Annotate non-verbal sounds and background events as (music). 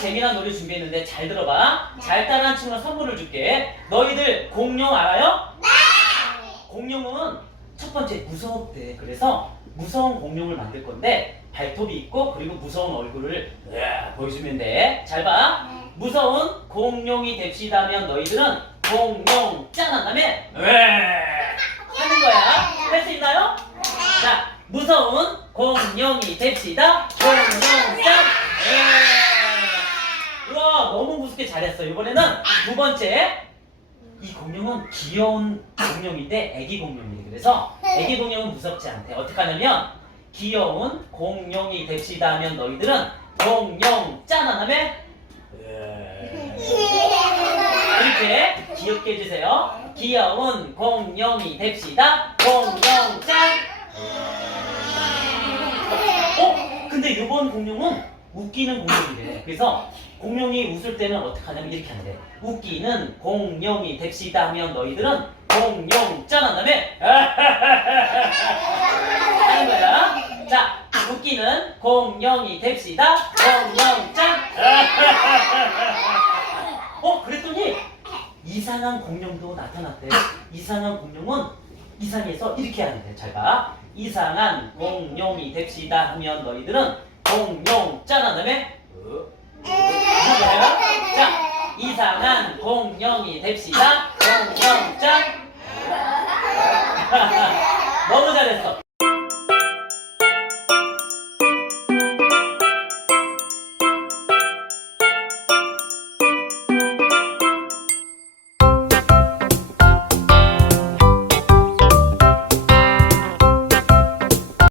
재미난 노래 준비했는데 잘 들어봐. 잘 따라한 친구는 선물을 줄게. 너희들 공룡 알아요? 공룡은 첫 번째 무섭대. 그래서 무서운 공룡을 만들 건데 발톱이 있고 그리고 무서운 얼굴을 으아, 보여주면 돼. 잘 봐. 무서운 공룡이 됩시다면 너희들은 공룡 짠 한 다음에 으아, 하는 거야. 할 수 있나요? 자, 무서운 공룡이 됩시다. 공룡 짠. 으아. 우와, 무섭게 잘했어. 이번에는 두 번째. 이 공룡은 귀여운 공룡인데 애기 공룡이래. 그래서 애기 공룡은 무섭지 않대. 어떻게 하냐면 귀여운 공룡이 됩시다 하면 너희들은 공룡 짠한 다음에 이렇게 귀엽게 해주세요. 귀여운 공룡이 됩시다. 공룡 짠. 어? 근데 이번 공룡은 웃기는 공룡이래. 그래서 공룡이 웃을 때는 어떻게 하냐면 이렇게 하는데 웃기는 공룡이 됩시다 하면 너희들은 공룡 짠한 다음에 (laughs) 하는 거야. 자, 웃기는 공룡이 됩시다. 공룡 짠. (laughs) 어, 그랬더니 이상한 공룡도 나타났대. 이상한 공룡은 이상해서 이렇게 하는데 잘 봐. 이상한 공룡이 됩시다 하면 너희들은 공룡 짠한 다음에? 자, 이상한 공룡이 됩시다. 공룡 짠. (laughs) 너무 잘했어.